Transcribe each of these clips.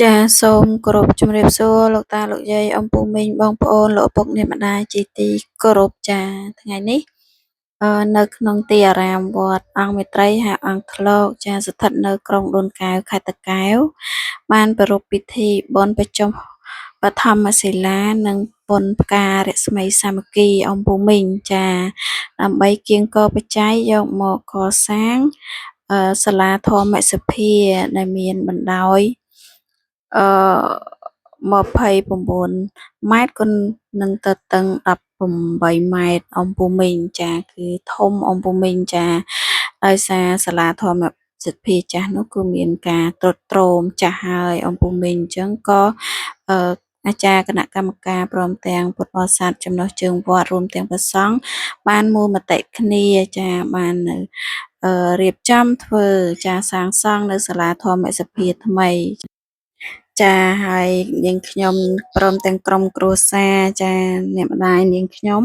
ចាសូមគោរពជំរាបសួរលោកតាលោកយាយអំពូមីងបងប្អូនលោកឪពុកអ្នកម្ដាយជាទីគោរពចាថ្ងៃនេះនៅក្នុងទីអារាមវត្តអង្គមេត្រីហៅអង្គធ្លោកចាស្ថិតនៅក្រុងដូនកែវខេត្តតាកែវបានប្រារព្ធពិធីបុណ្យបញ្ចុះបឋមសិលានិងបុណ្យផ្ការរស្មីសាមគ្គីអំពូមីងចាដើម្បីគៀងគរបច្ច័យយកមកកសាងសាលាធម្មសភាដែលមានបណ្ដោយអឺ29ម៉ែត្រគុណនឹងទទឹង18ម៉ែត្រអំពូមីងចាគឺធំអំពូមីងចាដោយសារសាលាធម្មសិទ្ធិចាស់នោះគឺមានការត្រុតត្រោមចាស់ហើយអំពូមីងអញ្ចឹងក៏អាចារ្យគណៈកម្មការព្រមទាំងពុទ្ធបរិស័ទចំណុះជើងវត្តរួមទាំងព្រះសង្ឃបានមូលមតិគ្នាចាបានរៀបចំធ្វើចាសាងសង់នៅសាលាធម្មសភាថ្មីចាហើយនាងខ្ញុំព្រមទាំងក្រុមគ្រួសារចាអ្នកម្ដាយនាងខ្ញុំ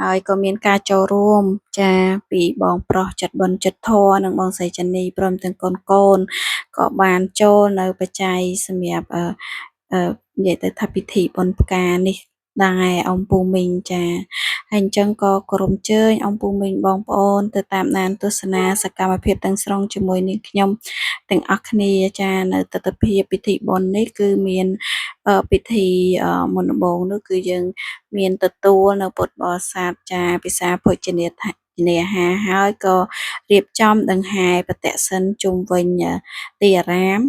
ហើយក៏មានការចូលរួមចាពីបងប្រុសចិត្តបុណ្យចិត្តធម៌និងបងស្រីចានីព្រមទាំងកូនក៏បានចូលនៅបច្ច័យសម្រាប់និយាយទៅថាពិធីបុណ្យផ្ការនេះដែរអំពូមីងចាហើយអញ្ចឹងក៏គោរពអញ្ជើញអំពូមីងបងប្អូនទៅតាមដានទស្សនាសកម្មភាពទាំងស្រុងជាមួយនាងខ្ញុំទាំងអស់គ្នាចានៅទស្សនវិជ្ជាពិធីបុណ្យនេះគឺមានពិធីមុនដំបូងនោះគឺយើងមានទទួលនៅពុទ្ធបរិស័ទចាពិសាភោជនាហាហើយក៏រៀបចំដង្ហែបតសិនជុំវិញទីអារាម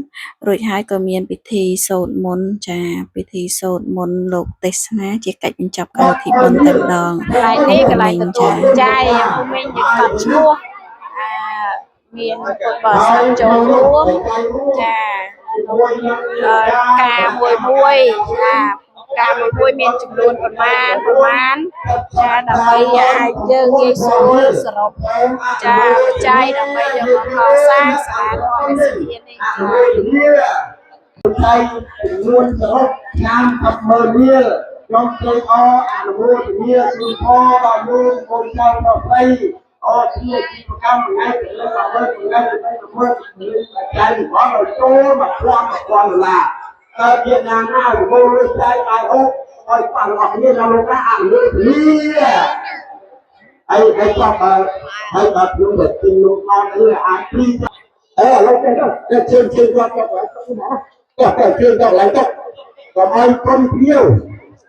រួចហើយក៏មានពិធីសូត្រមន្តចាពិធីសូត្រមន្តលោកទេសនាជាកិច្ចបញ្ចប់កម្មវិធីបុណ្យតែម្ដងកន្លែងនេះកន្លែងទទួលចាយអំពូមីងយើងកត់ឈ្មោះមានពុទ្ធបរិស័ទចូលរួមចាការមួយចាការមួយមានចំនួនប្រមាណចាដើម្បីឲ្យយើងងាយស្រួលសរុបចាបច្ច័យដើម្បីយកមកកសាងសាលាធម្មសិទ្ធិនេះចាចំនួនសរុបឆ្នាំ100000រៀលខ្ញុំជ័យអអនុមោទនាជូនពរដល់យើងកូនចៅដល់ស្រីជាប្រកម្មថ្ងៃទៅលើដល់មើលថ្ងៃទៅមើលចៃរបស់ដល់ចូល$1000កើតវៀតណាមណាវល់លើចៃបាយហូបឲ្យបានរបស់គ្នាដល់លោកណាអនុមោទនាហើយចប់ហើយដល់ខ្ញុំទៅទិញលោកអត់គឺអាចព្រីលោកទៅជើងគាត់គាត់ទៅជើងគាត់ឡើងទៅកុំឲ្យព្រមព្រៀវ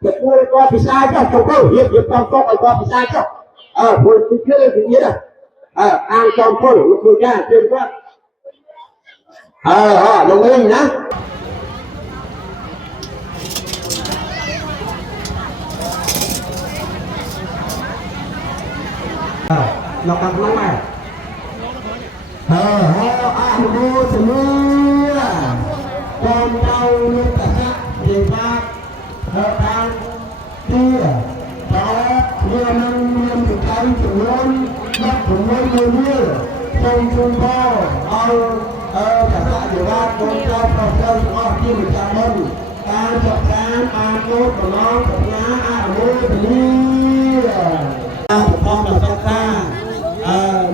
ទទួលគាត់ពិសាចុះទៅរៀបចំទុកឲ្យគាត់ពិសាចុះព្រោះគឺគេនិយាយអាងចំពលលោកគ្រូចាជើងគាត់លោកវិញណាលោកខាងក្នុងហ្នឹងអនុមោទនាកូនចៅលោកតាជាបាតខាងទីតើវានឹងមានបច្ច័យចំនួន16រៀលសូមជូនពរឲ្យកសយវាកូនចៅប្រុសស្រីទាំងអស់ជាម្ចាស់បុណ្យការចកការអានុប្រឡងប្រាជ្ញាអនុមោទនាផងដល់សិក្សា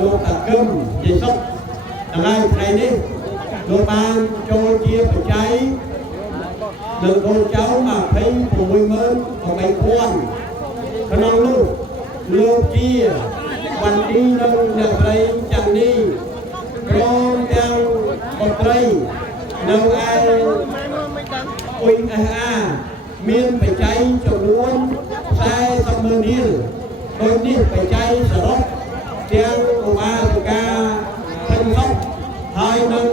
លោកតាគឹមជាសុខថ្ងៃនេះលោកបានចូលជាបច្ច័យលើកូនចៅ26000ក្នុងនោះលោកជាបានទីនៅអ្នកស្រីចាន់នីព្រមទាំងបុត្រីនៅឯអ៊ុយមានបច្ច័យចំនួន40000រៀលដូចនេះបច្ច័យសរុបទាំងឧបាសិកាពេញសុខហើយនឹង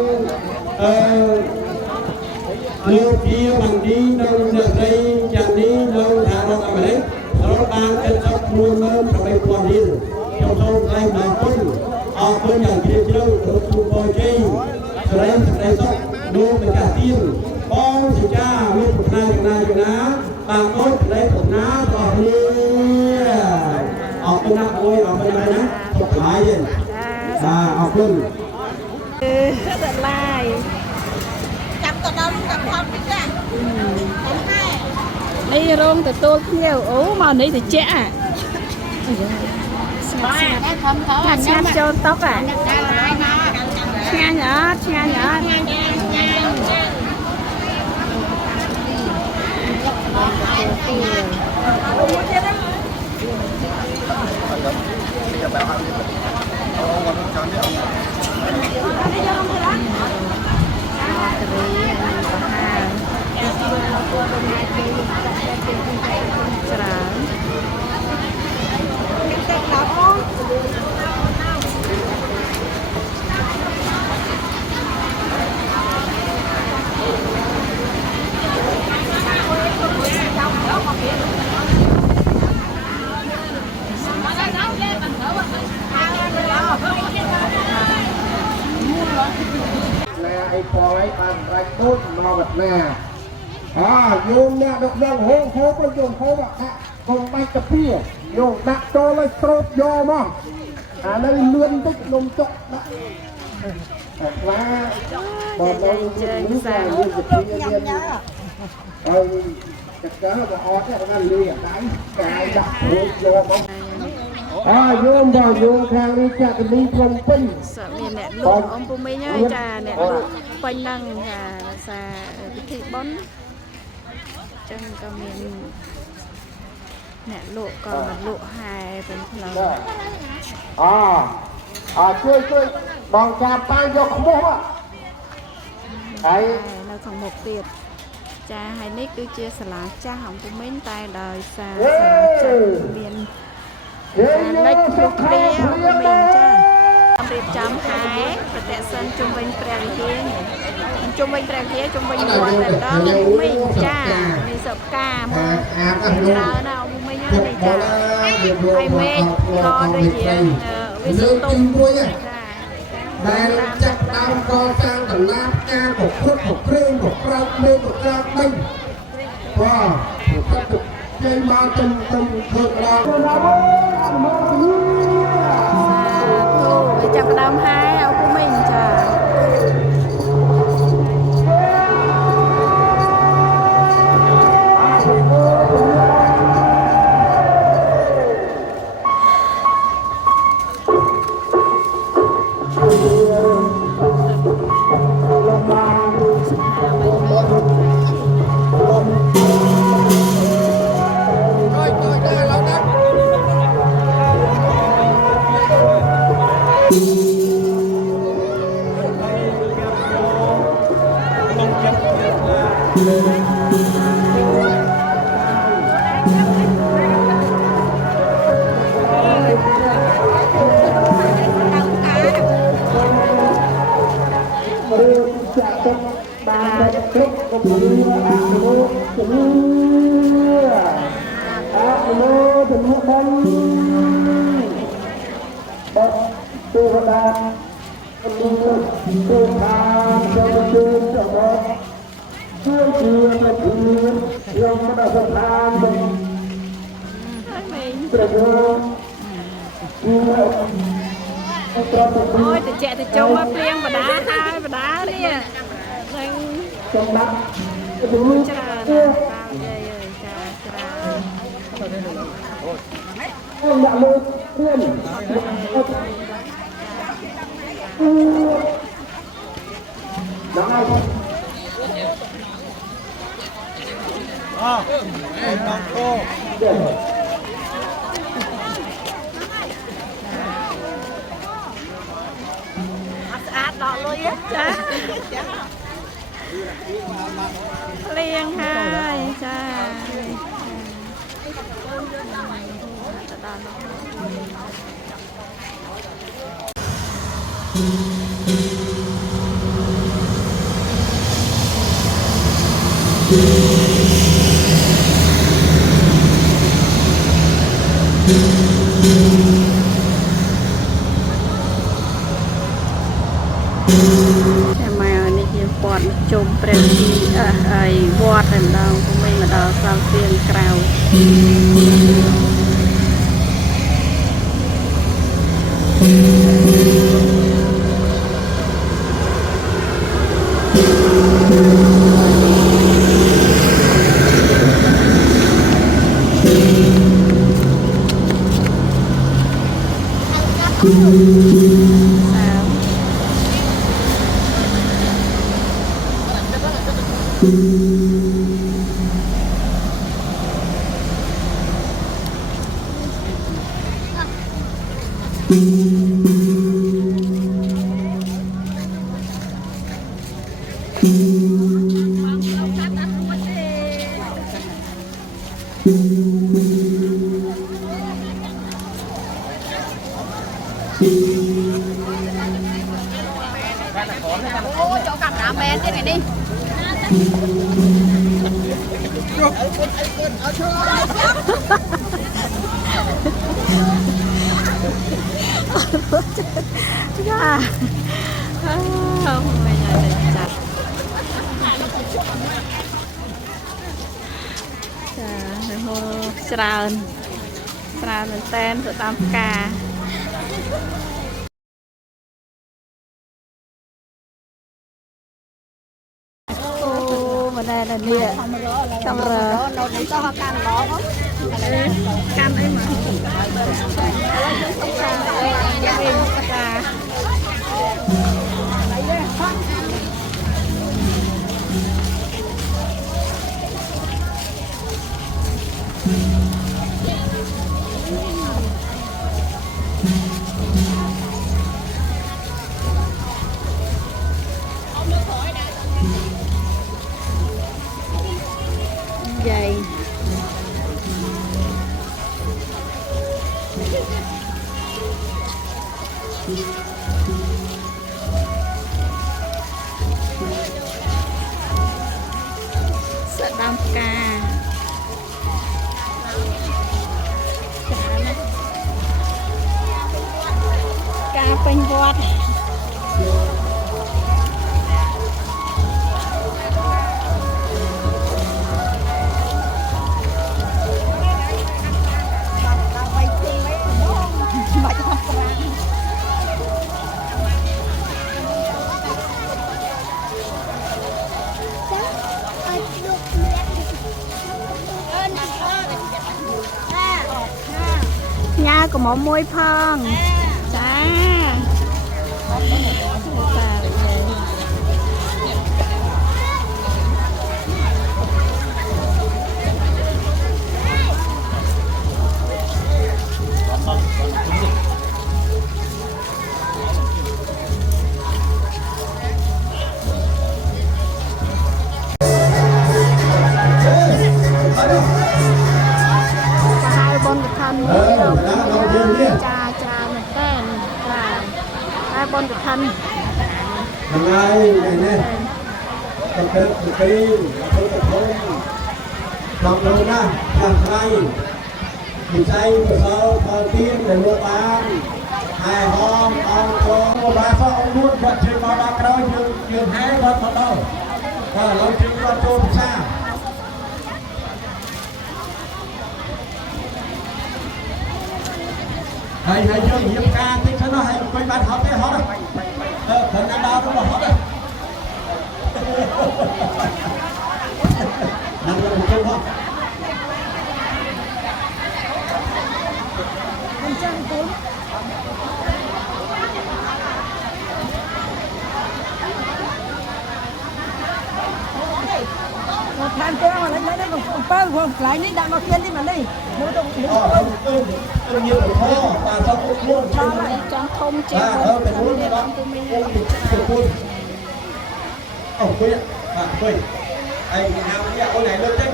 លោកជាបានទីនៅអ្នកស្រីចាន់នីនៅសហរដ្ឋអាមេរិកត្រូវបាន74000រៀលខ្ញុំសូមថ្លែងអំណរគុណអរគុណយ៉ាងជ្រាលជ្រៅដល់គ្រូបជ័យសេរីសុខលោកម្ចាស់ទៀនបងសិចាលោកប្រធានគណៈបានដូចក្តីប្រាថ្នារបស់គ្នាអរគុណណាស់អរគុណណាស់សុខហើយទេអរគុណដល់ឡាយចាំទៅដល់កំផំតិចចានេះរងទទួលភ្ញៀវអូមកនេះទៅចាក់ស្ងាត់ចូលតុកឆ្ងាញ់អត់ ai phơi bàn tay tốt nó vật nè dùng nè được rằng hô hô có dùng hô bạc còn bay cà phê dùng đặt cho lấy sốt vô mà đây lươn tích nông chọc đó và còn đâu những cái như cái thiên nhiên chắc chắn là họ sẽ là lươn đấy cái đặt hút vô mà vô vào vô thang đi chặt đi không pin sợ miền nè luôn ông bố mấy nhá trà nè quanh năng và xà cái thịt bón chân cầm miền nè lộ còn mà lộ hai bên là chơi bằng trà pan cho không bố đấy là thằng một tiệt cha hai nick cứ chia sẻ lá cha hỏng của mình tay đời xa miền lấy chụp kia của mình cha điệp chấm hái và tại sân trung bình prèo kia trung bình prèo kia trung bình một tại đó của mình cha mình sập ca mà là nào của mình nhá mình cha hay mê con đây gì với sự tungដែលចាក់ដើមកសាងតឡាបការcủaគ្រប់củaគ្រឿងcủaក្រៅមេcủaក្រៅបិញបាទចេញមកចំធ្វើដល់ចាប់ដើមហើយអពុមិញចាôi từ trẻ từ chung mà plieng và đá đi trong đất trà nè ông đã lên tiền đọ lôi á cha liên hai cha mà này kia quạt chôm prem ai vót đằng đầu của mình mà đào sao tiền cào Ô, chỗ cặp đá men thế này đi. À, không, bây giờ định chặt.ច្រើនមែនតើទៅតាមផ្កាអូមិនដែរនេះកាមេរ៉ានៅនេះទៅកាន់ឡងកាន់អីមកvậy sợ đam ca ca phanh vót nha có món môi phong cha hai bon được thân cha cha mình tên là hai bon được thân ngày này tập kết tập tin tập thông tập đầu ra làm thay thì xây một số đầu tiên để mua bán hai hôm ông có ba số ông luôn vận chuyển vào ba cái đó nhưng hai vận vào đâu và lâu chuyện qua trôn xa hay chơi hiệp ca tính cho nó hay quay bán hót đấy hót đấy phần ăn đau nó bỏ hót đấy nằm lên một chân hót anh chân cuốn một tham gia mà lấy đây một bao gồm lại đi đặt vào kia đi mà đi mua đâu tự nhiên của kho và trong cũng luôn trong thông chế phải muốn cái đó tự quân quên quên anh nào cái ô này lên đấy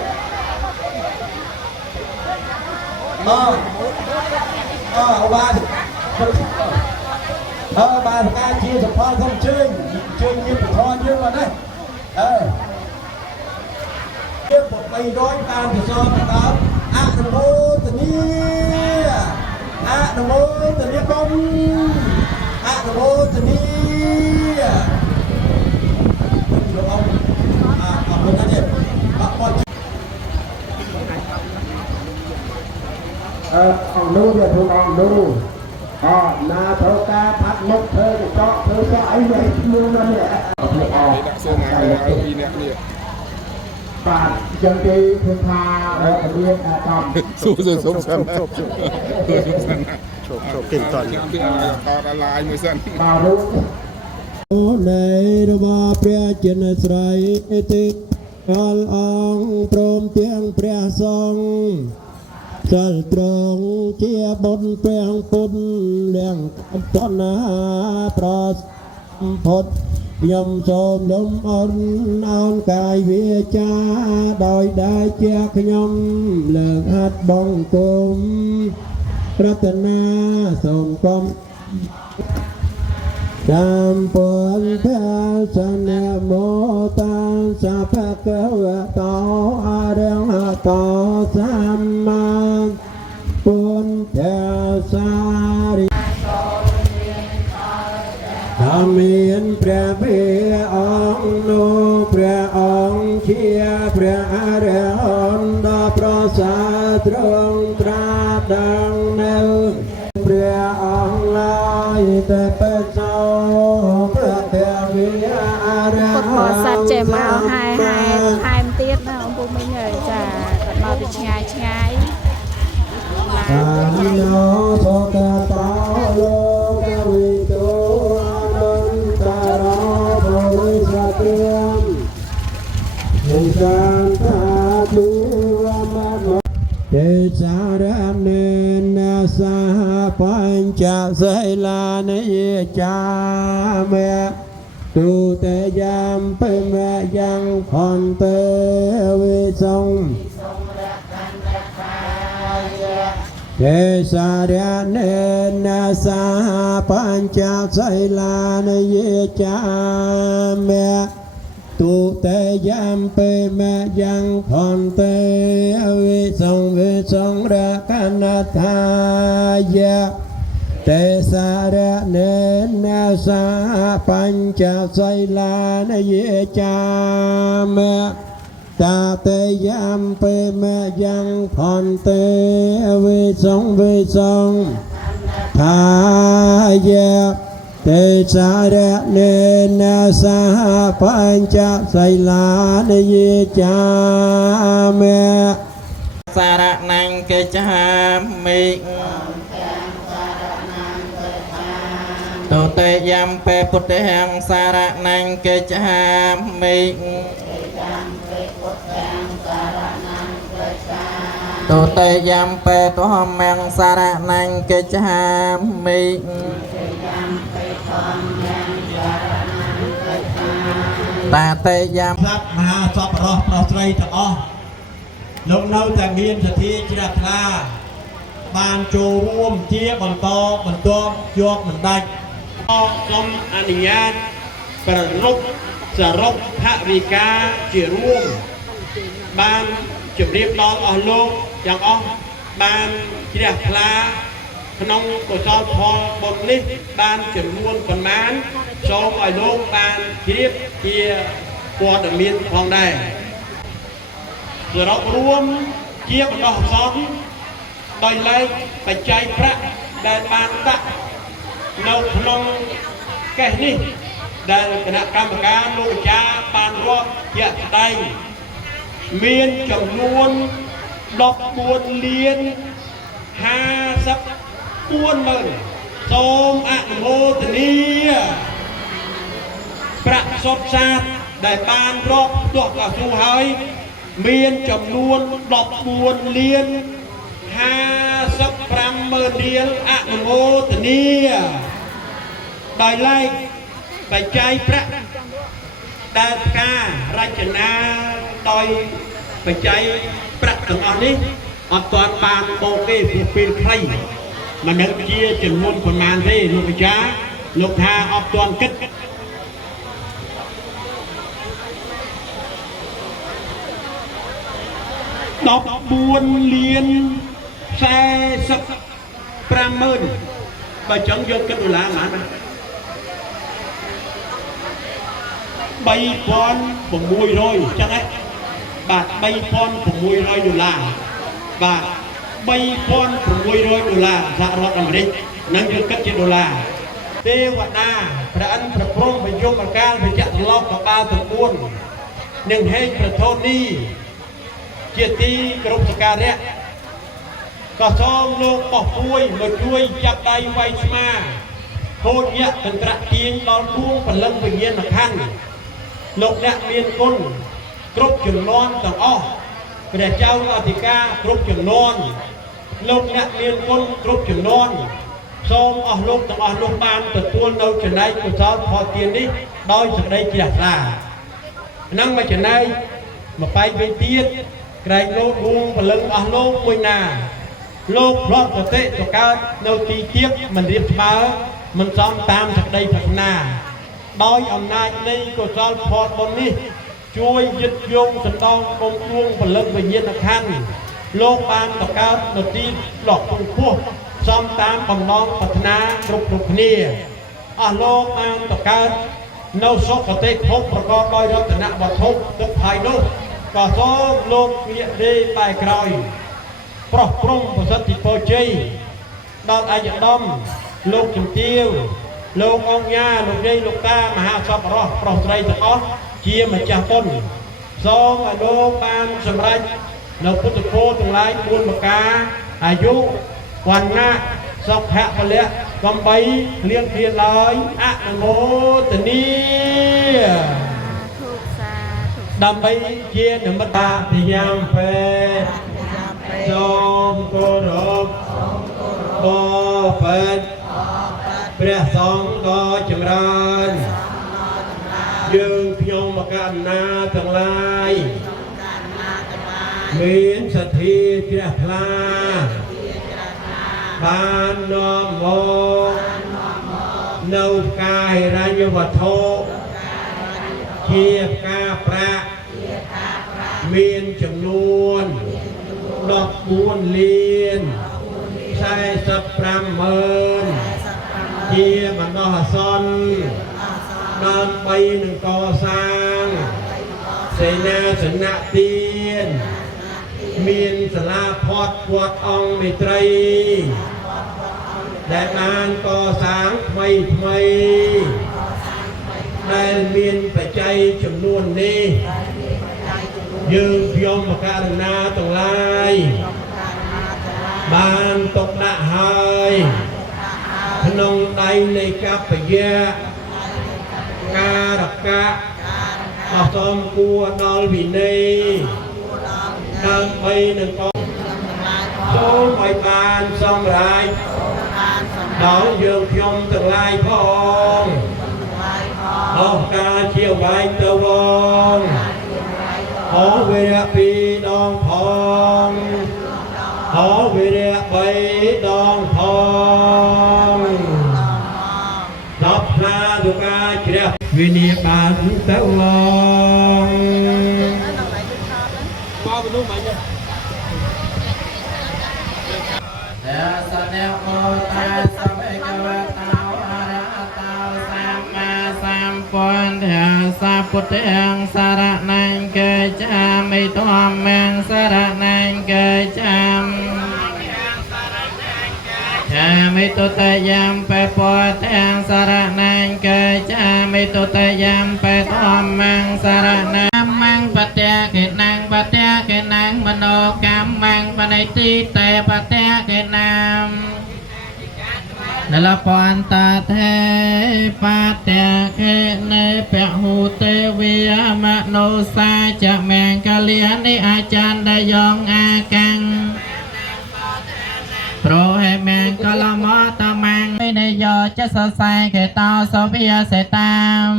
ông ba ca chia sập pha không chơi như của kho như mà đấy tiếp một cây đói tan thì so với đó đồng mô tự nhiên đồng mô tự nhiên công đồng mô tự nhiên được không cảm ơn anh em ông nu thì thuộc ông nu na thơ ca phát mốc thơ thì cho thơ cho ấy vậy luôn anh nè bạn dân đi thương tha ở bên trongสู้สมสันโชคกินตอนตอนละลายมือสั่น vào luôn โอ้ในระบาเปรียเจนสไรติกอลองพรมเตียงเปรียทรงสัลตรงเชียบนเปรียงปุ่นเลี้ยงต้นนาปรอสพด ยมโสมลมอ่อนอ่อนกายเวียจาดอยได้เจ้าขยมเลิกหัดบ้องกุมรัตนาส่งกลมจำปนเทศนาโมตัสสะภะคะวะโตอะระหะโตสัมมาปุณเทสาริธรรมินพระเบียองค์โนพระองค์เชียพระอรหันต์พระสาตรงตราดังเนื้อพระองค์ลอยแต่เป็นโสพระเทวีอรหันต์ ขอสัตว์เจมาhai tiết đó ông bố mình rồi chả còn nói bị nhai สามโนโสกตาโลกวิทูอนันตารโพธิสัตว์นิสันตาตุวมะโมเตสารเนนะสหปัญจไสลานเยจามะตุเตยามเปมะยังคอนเตวิสงเทสาระเนนะสหปัญจไสลานเยจามะตุเตยามเปมะยังคอนเตวิสงระกันทายะเตสาระเนนะสหปัญจไสลานเยจามะตาเตยามเปมะยังคอนเตวิสงทายะเตสาระเนนะสหปัญจไสลานเยจามะสารนังเกจหามิตุเตยามเปพุทธังสารนังเกจหามิตุเตยามเปตุหมังสารนังเกจหามิตาเตยามพระมหาสปรปรตรีทั้งอ้อลงនៅតែមានសទ្ធាជ្រះថ្លាបានចូលរួមជាបន្តបន្ទាប់យកមិនដាច់សូមអនុញ្ញាតប្ររពសរុបថវិកាជារួមបានជម្រាបដល់អស់លោកទាំងអស់បានជ្រះថ្លាក្នុងកុសលផលបុណ្យនេះបានចំនួនប៉ុន្មានសូមឲ្យលោកបានជ្រាបជាព័ត៌មានផងដែរសរុបរួមជាបណ្ដោះអាសន្នដោយឡែកបច្ច័យប្រាក់ដែលបានដាក់នៅក្នុងកេសនេះដែលគណៈកម្មការលោកអាចារ្យបានរាប់ជាក់ស្ដែងមានចំនួន14លាន54ម៉ឺនសូមអនុមោទនាប្រាក់សុទ្ធសាធដែលបានរាប់ទាស់កៅស៊ូហើយមានចំនួន14លាន55ម៉ឺនរៀលអនុមោទនាដោយឡែកបច្ច័យប្រាក់ដែលការរចនាដោយបច្ច័យប្រាក់ទាំងអស់នេះអត់ទាន់បានបូកទេពីពេលខ្លីមិនដឹងជាចំនួនប៉ុន្មានទេលោកអាចារ្យលោកថាអត់ទាន់គិត14លាន45ម៉ឺនបើចង់យកគិតដុល្លារប៉ុន្មានណា3600ចឹងហ៎បាទ3600ដុល្លារបាទ3600ដុល្លារសហរដ្ឋអាមេរិកនឹងយកគិតជាដុល្លារទេវតាព្រះអិនព្រះព្រហ្មបញ្យមកាលវិជ្ជៈត្រឡប់កបាលទាំង4និងហេតុប្រធនី ជាទីគោរពសក្ការៈក៏សូមលោកបោះពួយមកជួយចាប់ដៃវាយស្មាហូតយៈតន្ត្រទាញដល់ដួងពលឹងវិញ្ញាណខណ្ឌលោកអ្នកមានគុណគ្រប់ចំនួនទាំងអស់ព្រះចៅអធិការគ្រប់ចំនួនលោកអ្នកមានគុណគ្រប់ចំនួនសូមអស់លោកទាំងអស់នោះបានទទួលនៅចំណែកកុសលផលទាននេះ ដោយសេចក្តីជ្រះថ្លាហ្នឹងមកចំណែកមកបែកវិញទៀតក្រែងលោកវងពលឹងអស់លោកមួយណាលោកផ្លត់ប្រតិទៅកើតនៅទីទៀបមិនរៀបស្មើមិនសមតាមសេចក្តីប្រាថ្នាដោយអំណាចនៃកុសលផលបុណ្យនេះជួយយឹតយងសន្តងគុំគួងពលឹងវិញ្ញាណខណ្ឌលោកបានទៅកើតនៅទីផ្លោះពុពោះសមតាមបំណងប្រាថ្នាគ្រប់គ្នាអស់លោកបានទៅកើតនៅសុគតិភពប្រកបដោយរតនវត្ថុទឹកផៃនោះក៏សូមលោកវាដេបែក្រោយប្រោះព្រំប្រសិទ្ធិពរជ័យដល់អាយដាមលោកជំទាវលោកអង្គញាលោកយាយលោកតាមហាសពរោះប្រុសស្រីទាំងអស់ជាម្ចាស់បុណ្យសូមឲ្យលោកបានសម្រេចនៅពុទ្ធគោទាំងឡាយ4ប្រការអាយុវណ្ណៈសុខៈពលៈកំបីលៀងគ្រាឡើយអនុមោទនីដើម្បីជានិមិត្តនិយមពេសូមគោរពបបិទ្ធព្រះសង្ឃក៏ចម្រើនយើងខ្ញុំមកកណ្ណាទាំងឡាយមានសទ្ធាជ្រះថ្លាបាននាំមកនៅផ្កាហិរញ្ញវត្ថុជាផ្កាប្រាក់មានចំនួន14លាន45ម៉ឺនជាបណ្ដោះអាសន្នដើម្បីនឹងកសាងសេនាសនៈទានមានសាលាផាត់វត្តអង្គមេត្រីដែលបានកសាងថ្មីដែលមានបច្ច័យចំនួននេះយើងខ្ញុំមកករណាទាំងឡាយបានទុកដាក់ហើយក្នុងដៃនៃកប្បយៈការកៈអសមគួរដល់វិន័យដើម្បីនឹងកសូមឲ្យបានសម្រេចដល់យើងខ្ញុំទាំងឡាយផងអស់ការជាវាយទៅវងអស់វិរៈ2ដងផងអស់វិរៈ3ដងផងដល់ផ្លាទុការជ្រះវិនិបានទៅវងមកមនុស្សមកញ៉ាំសនៈមោតាសម្បេកវតោអរហតោសម្មាសម្ពុទ្ធសាពុទ្ធังសរណังកេចាមិធម្មังសរណังកេចាចាមិទុតយាមបេពុទ្ធังសរណังកេចាមិទុតយាមបេធម្មังសរណังមੰបតេកេណੰបតេកេណੰមនោកម្មੰបនិតិតេបតេកេណੰនលពន្តថេបតេកេនេពហុទេវិមនោសាចមង្គលានិអាចារ្យយ៉ងអាកាំងប្រហេមង្គលមតមੰវិនយោចសសៃកេតោសវិសេតាម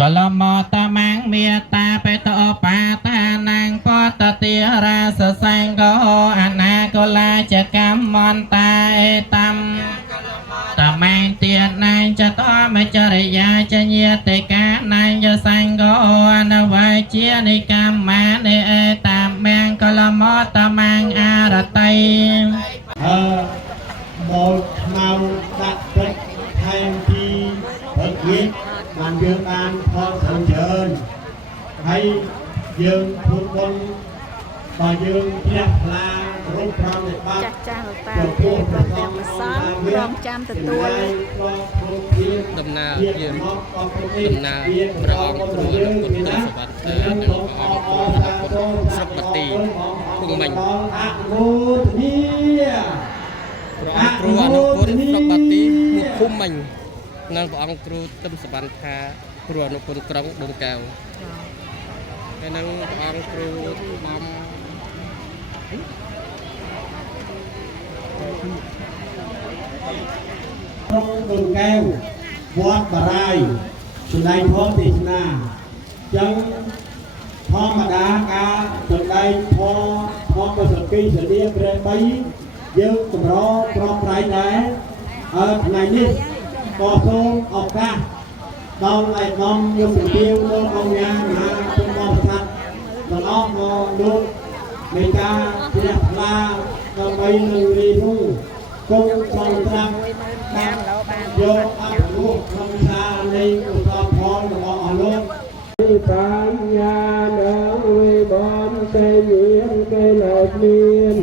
កលមតមੰមេតាបេតោបាតានੰពតតិរាសសង្កោអនាកុលាចកម្មន្តាអេតំតមੰទៀតណៃចតមចរិយាចញាតិកាណៃយសង្កោអនវាជានិកម្មមានិអេតាមមង្គកលមតមੰអរតីមកខ្មៅដាក់ពេជ្រថែមពីព្រឹកវិទ្យបានយើងបានផលសំច្រើនហើយយើងធ្វើបុណ្យបើយើងជ្រះថ្លារូបប្រតិបត្តិចាស់លោកតាព្រមទាំងម្សិលរងចាំទទួលដំណើរយាមដំណើរព្រះអង្គគ្រូអនុពុទ្ធសវត្តនិងព្រះអង្គគ្រូអនុពុទ្ធស្រុកបាទីភូមិមិញព្រះអង្គគ្រូអនុពុទ្ធស្រុកបាទីភូមិមិញនិងព្រះអង្គគ្រូទឹមសវណ្ណថាគ្រូអនុពុទ្ធក្រុងដុំកែវហើយនឹងព្រះអង្គគ្រូបំក្រុងដុំកែវ វត្តបារាយសម្ដែងធម៌ទេសនាចឹងធម្មតាការសម្ដែងធម៌បសគីសលាព្រះ3យើងកម្រប្រំប្រែងដែរថ្ងៃនេះក៏សូមឱកាសដល់ឯកឧត្តមយកជំទាវលោកអង្គញាមហាពុទ្ធបរិស័ទទាំងអស់មកលោកនៃការជ្រះថ្លាដើម្បីនឹងរីនោះគង់ក្នុងត្រាំតាមយកអភិវឌ្ឍក្នុងវិសានៃឧត្តមផលរបស់អស់លោកបញ្ញានឹងវិបំទេមានគេលើកមាន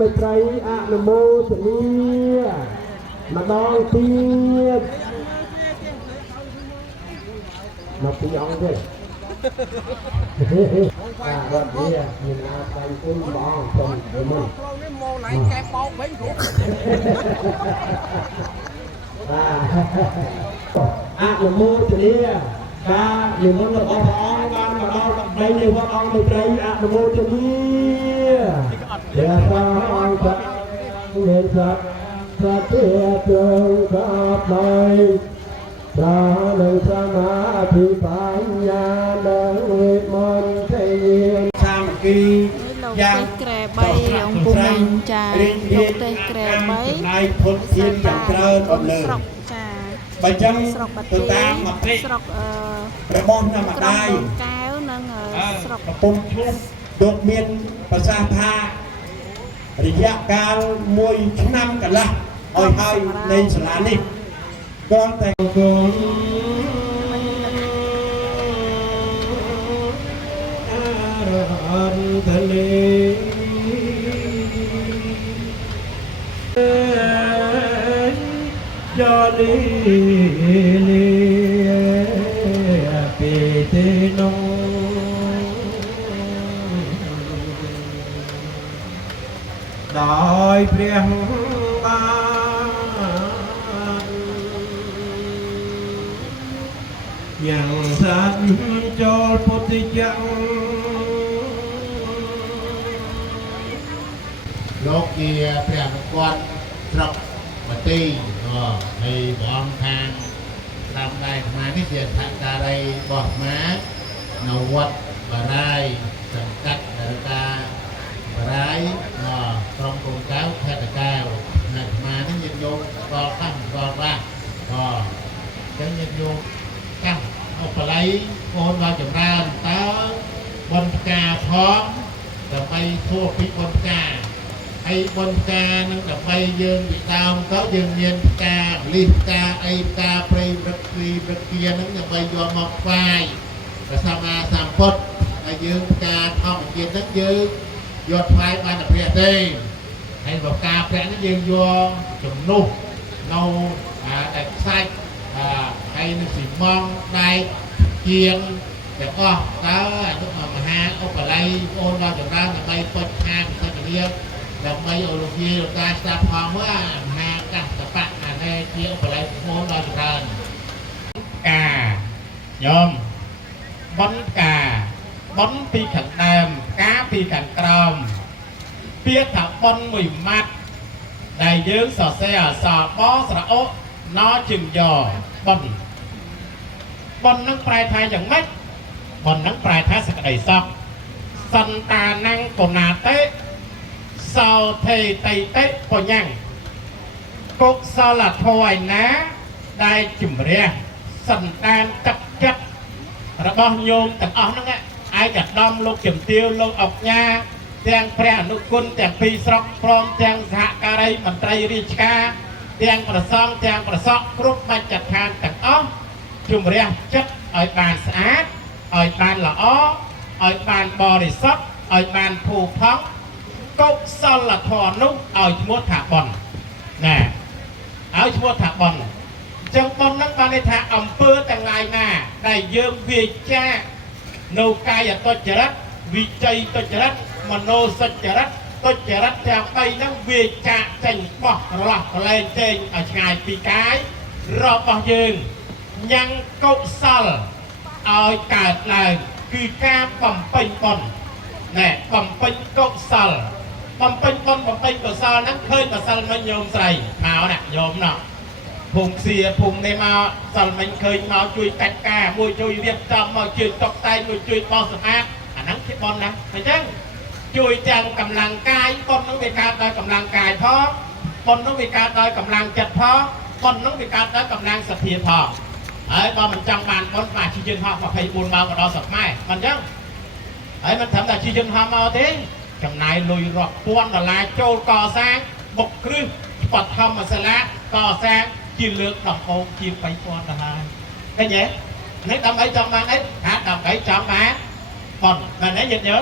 មេត្រីអនុមោទនីម្ដងទៀតមកពីអង្គទេបាទរត់វាមានអាដៃគុំបងសុំទៅមកនេះមកឡើងកែបោកវិញគ្រូបាទអនុមោទនីការនិមន្តរបស់ព្រះអង្គបានមកដល់ដើម្បីនៃវត្តអង្គមេត្រីអនុមោទនីព្រះអង្គមានសត្វសត្វទេជើងកាប់ហើយប្រានឹងសមាធិបញ្ញានឹងវិមន្តទេសាមគ្គីយ៉ាងក្រែ3អង្គពុំចាលោកទេសក្រែ3ហើយពុទ្ធធានយ៉ាងច្រើនអត់លើចាបើចឹងទៅតាមមតិស្រុករបស់អ្នកម្ដាយកែវនិងស្រុកកំពង់ឈូកលោកមានប្រសាសន៍ថារយៈកាល1ឆ្នាំកន្លះឲ្យហើយនៃសាលានេះគាត់តែគង់អរហន្តលេយោលីលីពេទេនងដោយព្រះបានយ៉ាងសាទចូលពុទ្ធិចក្រលោកជាព្រះអនុវត្តស្រុកបទីហើយព្រះអង្គខាងតាមដៃអាត្មានេះជាថាការីរបស់អាត្មានៅវត្តបារាយសង្កាត់ដែលការបារាយក្រុងកូនកែវខេត្តតាកែវអាត្មានេះញាតិញោមស្គាល់ខាងស្គាល់បាទចឹងញាតិញោមកាំអបល័យអូនមកចម្រើនតើបុណ្យផ្កាផងដើម្បីសួរពីបុណ្យផ្កាហើយបុណ្យផ្កានឹងដើម្បីយើងពីដើមទៅយើងមានផ្កាលិះផ្កាអីផ្កាព្រៃព្រឹកព្រឹកគានឹងដើម្បីយកមកថ្វាយព្រះសម្មាសម្ពុទ្ធហើយយើងផ្កាធម្មជាតិនឹងយើងយកថ្វាយបានតែព្រះទេហើយបើផ្កាព្រះនេះយើងយកជំនួសនៅតែខ្សាច់ហើយនឹងស៊ីម៉ង់ដែកជាងទាំងអស់តើអនុមហាឧបល័យអូនដល់ចម្រើនដើម្បីពុទ្ធខាងសិទ្ធិរាជដើម្បីអរជាការស្ដាប់ផងមើលមហាកសបៈអានេះជាឧបល័យអូនដល់ចម្រើនកាញោមបនកាបនពីខាងដើមកាពីខាងក្រោមពាក្យថាបនមួយម៉ាត់ដែលយើងសរសេរអក្សរបស្រអុណជើងយ៉បននឹងប្រែថាយ៉ាងម៉េចបននឹងប្រែថាសេចក្តីសុខសន្តានังកុណាតេសោថេតៃតេបញ្ញាំងកុសលធម៌ឯណាដែលជំរះសន្តានទឹកចិត្តរបស់ញោមទាំងអស់ហ្នឹងឯកឧត្តមលោកជំទាវលោកអុកញ៉ាទាំងព្រះអនុគុណទាំងពីរស្រុកព្រមទាំងសហការីមន្ត្រីរាជការទាំងប្រសង់ទាំងប្រសក់គ្រប់មជ្ឈដ្ឋានទាំងអស់ជំរះចិត្តឲ្យបានស្អាតឲ្យបានល្អឲ្យបានបរិសុទ្ធឲ្យបានភូផង់កុសលធម៌នោះឲ្យឈ្មោះថាបុណ្យណាឲ្យឈ្មោះថាបុណ្យចឹងបុណ្យហ្នឹងបានន័យថាអំពើទាំងឡាយណាដែលយើងវាចានៅកាយតុច្ចរិតវិច័យតុច្ចរិតមនោសច្ចរិតទុច្ចរិតទាំង3ហ្នឹងវាចាចេញបោះរលាស់ប្រឡែងចេញឲ្យឆ្ងាយពីកាយរបស់យើងញ៉ាំងកុសលឲ្យកើតឡើងគឺការបំពេញបុណ្យណែបំពេញកុសលបំពេញបុណ្យបំពេញកុសលហ្នឹងឃើញម្សិលមិញញោមស្រីមកណាញោមណោះ ភូមិខ្សៀភូមិនេះមកសល់មិញឃើញមកជួយកាច់ការមួយជួយរៀបចំមកជួយតុបតែងមួយជួយបោសសម្អាតអាហ្នឹងជាប៉ុនណាអញ្ចឹងជួយទាំងកម្លាំងកាយប៉ុនហ្នឹងវាកើតដោយកម្លាំងកាយផងប៉ុនហ្នឹងវាកើតដោយកម្លាំងចិត្តផងប៉ុនហ្នឹងវាកើតដោយកម្លាំងសទ្ធាផងហើយបើមិនចង់បានប៉ុនបាទជាយន្តហោះ24ម៉ោងក៏ដល់ស្រុកខ្មែរមិនអញ្ចឹងហើយមិនត្រឹមតែជាយន្តហោះមកទេចំណាយលុយរាប់ពាន់ដុល្លារចូលកសាងបុកគ្រឹះបឋមសាលាកសាងជាលើកដំបូងជាង 3000 ដុល្លារឃើញទេនេះដើម្បីចង់បានអីថាដើម្បីចង់បានប៉ុនតែនេះយល់ញើ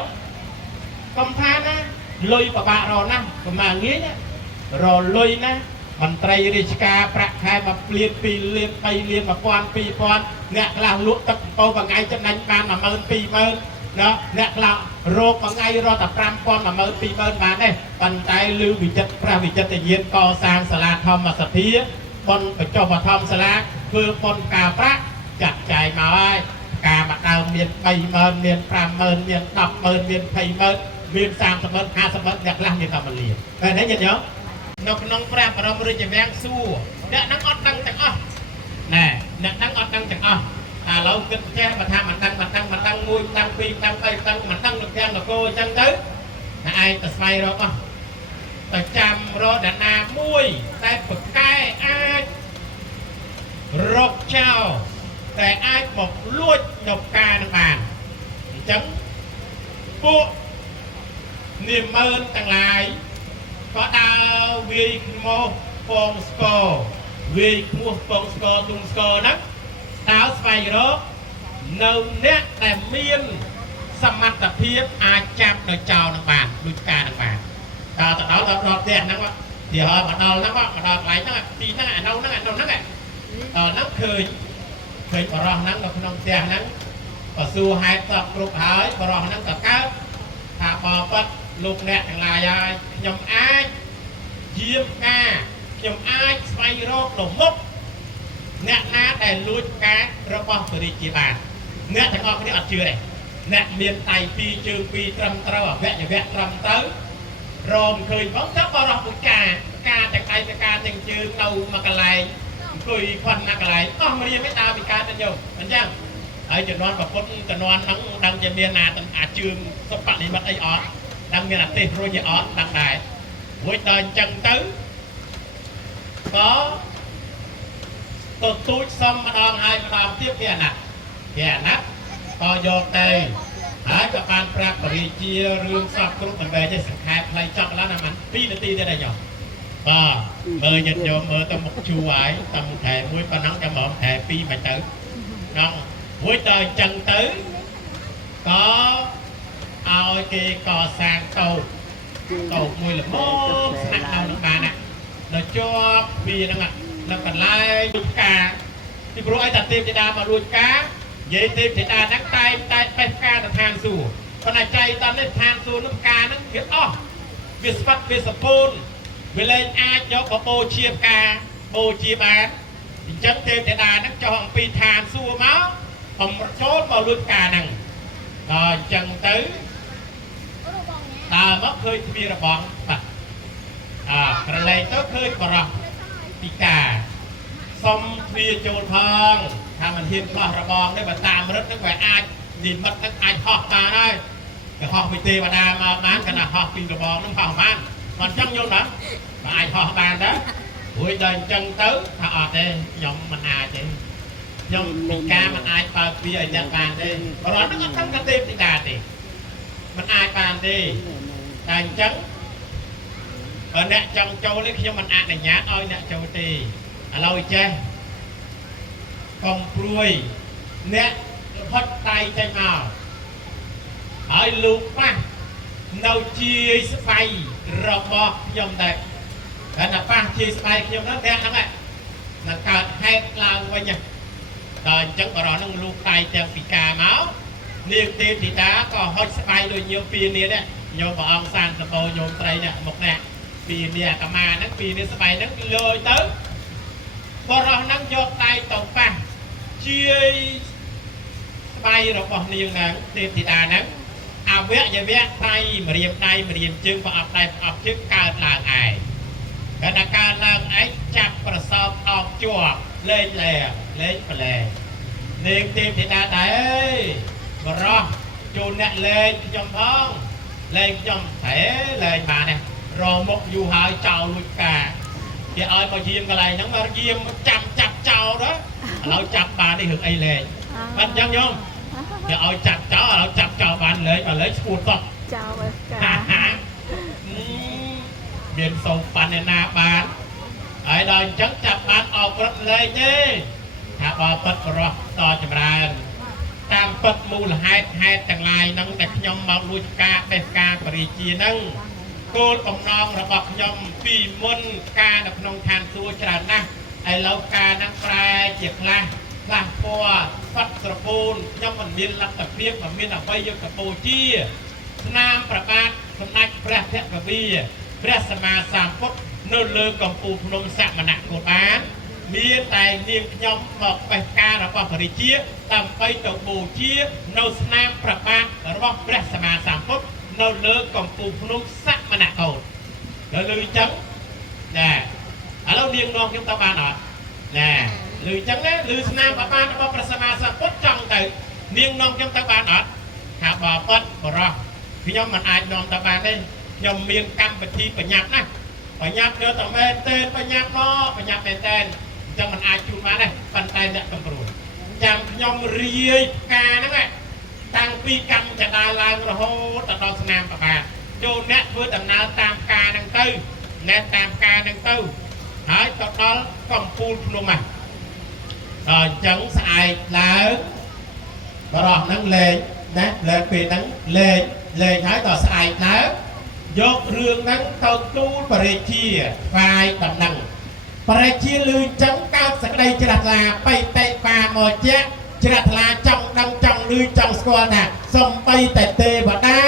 កុំថាណាលុយពិបាករកណាស់ប្រហែលងាយណារលុយណាមន្ត្រីរាជការប្រាក់ខែ1 លាន 2 លាន 3 លាន 1000 2000អ្នកខ្លះលក់ទឹកពោមួយថ្ងៃចំណេញបាន 120,000 ណាអ្នកខ្លះរោគមួយថ្ងៃរត់តែ 5,000 120,000 បានទេប៉ុន្តែលឺវិចិត្រព្រះវិចិត្រយានកសាងសាលាធម្មសភាប៉ុនបញ្ចុះបឋមសាលាធ្វើប៉ុនការប្រាក់ចាត់ចែងមកហើយការមកដើមមាន 30,000 មាន 50,000 មាន 10,000 មាន 20,000 មាន 30,000 50,000 អ្នកខ្លះមានតែ1 លានតែនេះយល់ទេនៅក្នុងព្រះបរមរាជវាំងសួរអ្នកហ្នឹងអត់ដឹងទាំងអស់ណែអ្នកហ្នឹងអត់ដឹងទាំងអស់ឥឡូវគិតចេះបើថាមិនដឹង1ដឹង2ដឹង3ដឹងមិនដឹងលោកទាំងនគរអញ្ចឹងទៅតែឯងទៅស្វែងរកអស់ទៅចាំរកដណាមួយតែប្រកែអាចរកចោលតែអាចមកលួចនៅការនឹងបានអញ្ចឹងពួកនាម៉ឺនទាំងឡាយក៏ដើរវាយខ្មោះពងស្គរវាយខ្មោះពងស្គរទុំស្គរហ្នឹងតើស្វែងរកនៅអ្នកដែលមានសមត្ថភាពអាចចាប់នៅចោលនឹងបានលួចការនឹងបានតើទៅដល់ផ្ទះហ្នឹងទីហើយមកដល់ហ្នឹងមកដល់កន្លែងហ្នឹងទីហ្នឹងអានោះហ្នឹងដល់ហ្នឹងឃើញបរោះហ្នឹងនៅក្នុងផ្ទះហ្នឹងក៏សួរហេតុសពគ្រប់ហើយបរោះហ្នឹងក៏កើតថាបបិទ្ធលោកអ្នកទាំងឡាយហើយខ្ញុំអាចយាមការខ្ញុំអាចស្វែងរកនៅមុខអ្នកណាដែលលួចការរបស់ព្រះរាជាបានអ្នកទាំងអស់គ្នាអត់ជឿទេអ្នកមានដៃ2ជើង2ត្រឹមត្រូវអវយវៈត្រឹមត្រូវរមឃើញផងថាបរោះពុការទាំងដៃការទាំងជើងនៅមកកន្លែងអង្គុយខន់ណាកន្លែងអស់រៀនមិនដើរពីការទៅយកអញ្ចឹងហើយជំនាន់ប្រពុតជំនាន់ហ្នឹងដឹងជាមានអាជើងសុបនិមិត្តអីអត់ដឹងមានអាទេសរុញអត់ដឹងដែររួចដល់អញ្ចឹងទៅក៏ទូចសុំម្ដងហើយម្ដងទៀតគេអាណត្តិក៏យកទៅហើយក៏បានប្រាប់បរិជារឿងសពគ្រប់ដើម្បីឲ្យសង្ខេបផ្លៃចប់ឡើងតែមិន2នាទីទេដែរញោមបាទមើលញាតិញោមមើលទៅមុខជួហើយតាមខែមួយប៉ុណ្ណឹងចាំមកខែ2មិនទៅហ្នឹងរួចដល់អញ្ចឹងទៅក៏ឲ្យគេកសាងតូបមួយល្មមស្នាក់នៅនឹងបានដល់ជាប់វាហ្នឹងនៅកន្លែងលួចការពីព្រោះឲ្យតាទេពធីតាមកលួចការនិយាយទេពធីតាហ្នឹងតែបេះការទៅឋានសួគ៌ប៉ុន្តែចៃតនេះឋានសួគ៌នឹងការហ្នឹងវាអស់វាស្វិតវាសពូនវាលែងអាចយកបបោជាការបូជាបានអញ្ចឹងទេពធីតាហ្នឹងចុះអំពីឋានសួគ៌មកបំចូលមកលួចការហ្នឹងដល់អញ្ចឹងទៅដើរមកឃើញទ្វាររបងបាទក្រឡេកទៅឃើញបរោះពីការសុំទ្វារចូលផងថាមិនហ៊ានផ្លោះរបងទេបើតាមរឹតហ្នឹងវាអាចនិមិត្តហ្នឹងអាចហោះបានហើយគេហោះពីទេវតាមកបានគណៈហោះពីរបងហ្នឹងហោះបានមិនចឹងយល់ណាបើអាចហោះបានដែររួចដល់អញ្ចឹងទៅថាអត់ទេខ្ញុំមិនអាចទេខ្ញុំពីការមិនអាចបើកទ្វារឲ្យអ្នកបានទេបរោះហ្នឹងអត់ដឹងថាទេពធីតាទេមិនអាចបានទេតែអញ្ចឹងបើអ្នកចង់ចូលនេះខ្ញុំមិនអនុញ្ញាតឲ្យអ្នកចូលទេឥឡូវចេះកុំព្រួយអ្នកហត់ដៃចេញមកហើយលោកប៉ះនៅជាស្បៃរបស់ខ្ញុំដែរតែណាប៉ះជាស្បៃខ្ញុំហ្នឹងអ្នកហ្នឹងនឹងកើតហេតុឡើងវិញដល់អញ្ចឹងបរិះហ្នឹងលោកដៃទាំងពីការមកនាងទេពធីតាក៏ហត់ស្បៃដូចញោមពីនេះដែរញោមព្រះអង្គសានសម្បូរញោមត្រីនេះមកនេះពីនេះអាមាហ្នឹងពីនេះស្បៃហ្នឹងលើយទៅបរិះហ្នឹងយកដៃទៅប៉ះជាស្បៃរបស់នាងហ្នឹងទេពធីតាហ្នឹងអវយវៈដៃម្រាមដៃម្រាមជើងប្រអប់ដៃប្រអប់ជើងកើតឡើងឯង គណៈការឡើងឯងចាប់ប្រសពអោបជាប់លេងលែលេងប្រឡែនាងទេពធីតាដែរអើយបរោះជូនអ្នកលេងខ្ញុំផងលេងខ្ញុំតែលេងបានដែររមកយូរហើយចោលលួចការគេឲ្យមកយាមកន្លែងហ្នឹងមកយាមចាប់ចោលទៅឥឡូវចាប់បាននេះរឿងអីលេងបាត់អញ្ចឹងញោមគេឲ្យចាប់ចោលឥឡូវចាប់ចោលបានលេងបើលេងស្គួតតោះចោលអើកាមានសូមបានឯណាបានហើយដល់អញ្ចឹងចាប់បានអបរត់លេងទេថាបើពិតបរោះតចម្រើនតាមពិតមូលហេតុទាំងឡាយហ្នឹងដែលខ្ញុំមកលួចការបេះការបរិជាហ្នឹងគោលបំណងរបស់ខ្ញុំពីមុនការនៅក្នុងឋានសួគ៌ច្រើនណាស់ឥឡូវការហ្នឹងប្រែជាខ្លះពណ៌បាត់ស្រពូនខ្ញុំមិនមានលទ្ធភាពមិនមានអ្វីយកទៅបូជាស្នាមប្របាទសម្ដេចព្រះភគវីព្រះសម្មាសម្ពុទ្ធនៅលើកំពូលភ្នំសមណគោបានមានតែនាងខ្ញុំមកបេះការរបស់ព្រះរាជាដើម្បីទៅបូជានៅស្នាមប្របាទរបស់ព្រះសម្មាសម្ពុទ្ធនៅលើកំពូលភ្នំសមណគោដល់លើអញ្ចឹងណាឥឡូវនាងនាំខ្ញុំទៅបានអត់ណាលើអញ្ចឹងណាលើស្នាមប្របាទរបស់ព្រះសម្មាសម្ពុទ្ធចង់ទៅនាងនាំខ្ញុំទៅបានអត់ថាបើប៉ិតបរោះខ្ញុំមិនអាចនាំទៅបានទេខ្ញុំមានកម្មវិធីបញ្ញត្តិណាបញ្ញត្តិយកទៅមែនទេបញ្ញត្តិមកបញ្ញត្តិមែនទេអញ្ចឹងមិនអាចជួបបានទេប៉ុន្តែអ្នកកំព្រួយចាំខ្ញុំរាយផ្កាហ្នឹងតាំងពីកម្មចដាឡើងរហូតដល់ស្នាមប្របាទចូលអ្នកធ្វើដំណើរតាមការហ្នឹងទៅអ្នកតាមការហ្នឹងទៅហើយទៅដល់កំពូលភ្នំហ្នឹងដល់អញ្ចឹងស្អែកឡើងបរោះហ្នឹងលេងណាលេងពេលហ្នឹងលេងហើយដល់ស្អែកឡើងយករឿងហ្នឹងទៅទូលបរិជាស្វាយដំណឹងបរិជាលឺចឹងកើតសក្តីជ្រះថ្លាបៃតេបាមកជាជ្រះថ្លាចង់ដឹងចង់លឺចង់ស្គាល់ថាសំបីតែទេវតា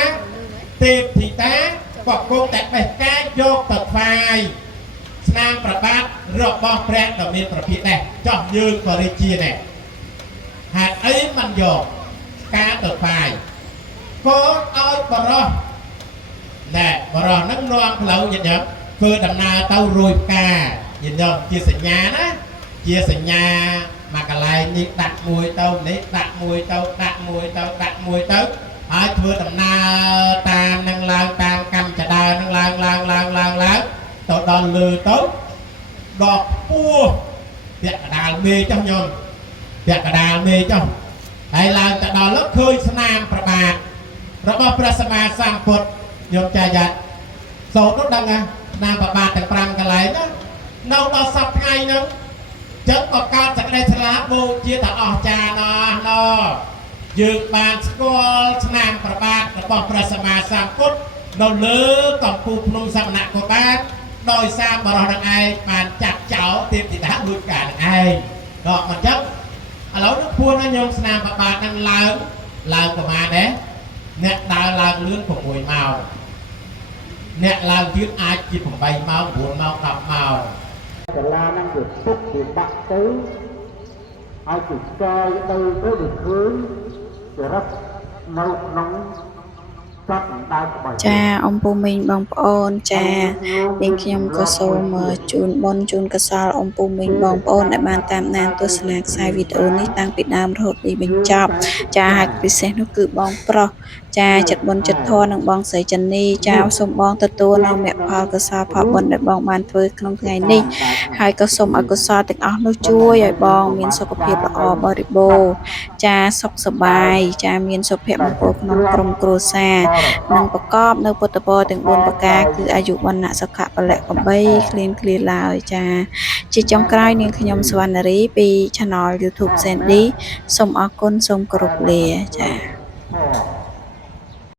ទេពធីតាក៏គង់តែបេះការយកទៅថ្វាយស្នាមប្របាទរបស់ព្រះដ៏មានប្រភេទដែរចោះយើងបរិជានេះហេតុអីមិនយកការទៅថ្វាយក៏ឲ្យបរោះណែបរោះហ្នឹងនាំផ្លូវញាតិញោមធ្វើដំណើរទៅរួយផ្កាញាតិញោមជាសញ្ញាណាជាសញ្ញាមកកន្លែងនេះដាក់មួយទៅនេះដាក់មួយទៅដាក់មួយទៅដាក់មួយទៅហើយធ្វើដំណើរតាមនឹងឡើងតាមកម្មចដានឹងឡើងទៅដល់លើទៅដល់ពោះពាក់កដាលមេចុះញោមពាក់កដាលមេចុះហើយឡើងទៅដល់លើឃើញស្នាមប្របាទរបស់ព្រះសម្មាសម្ពុទ្ធយកចាយ៉ាត់សូត្រនោះដឹងណាស្នាមប្របាទទាំង5កន្លែងណានៅដល់សប្តាហ៍ថ្ងៃហ្នឹងចិត្តក៏កើតសក្តីថ្លាបូជាថាអស្ចារ្យណាស់ណោយើងបានស្គាល់ស្នាមប្របាទរបស់ព្រះសម្មាសម្ពុទ្ធនៅលើកំពូលភ្នំសមណគោបានដោយសារបរោះនឹងឯងបានចាត់ចោលទេពធីតាដូចកាលនឹងឯងដល់មិនចឹងឥឡូវនេះពួនណាញោមស្នាមប្របាទនឹងឡើងប្រមាណដែរអ្នកដើរឡើងលឿន6ម៉ោងអ្នកឡើងយឺតអាចជា8ម៉ោង9ម៉ោង10ម៉ោងសាលាហ្នឹងវាទុកវាដាក់ទៅឲ្យគេស្គាល់ទៅវាឃើញចរិតនៅក្នុងចត់ដើមក្បាច់ចាអំពូមីងបងប្អូនចានាងខ្ញុំក៏សូមជូនបុណ្យជូនកសលអំពូមីងបងប្អូនដែលបានតាមដានទស្សនាខ្សែវីដេអូនេះតាំងពីដើមរហូតដល់បញ្ចប់ចាហើយពិសេសនោះគឺបងប្រុសចាចិត្តបុណ្យចិត្តធម៌និងបងស្រីចិននីចាសូមបងទទួលនៅមគ្គផលកុសលផលបុណ្យដែលបងបានធ្វើក្នុងថ្ងៃនេះហើយក៏សូមអកុសលទាំងអស់នោះជួយឲ្យបងមានសុខភាពល្អបរិបូរណ៍ចាសុខសប្បាយចាមានសុភមង្គលក្នុងក្រុមគ្រួសារនិងប្រកបនៅពុទ្ធពរទាំង4ប្រការគឺអាយុវណ្ណៈសុខៈពលៈកំបីគ្លៀងគ្លាឡើយចាជាចុងក្រោយនាងខ្ញុំសវណ្ណរីពី Channel YouTube Sandy សូមអរគុណសូមគោរពលាចា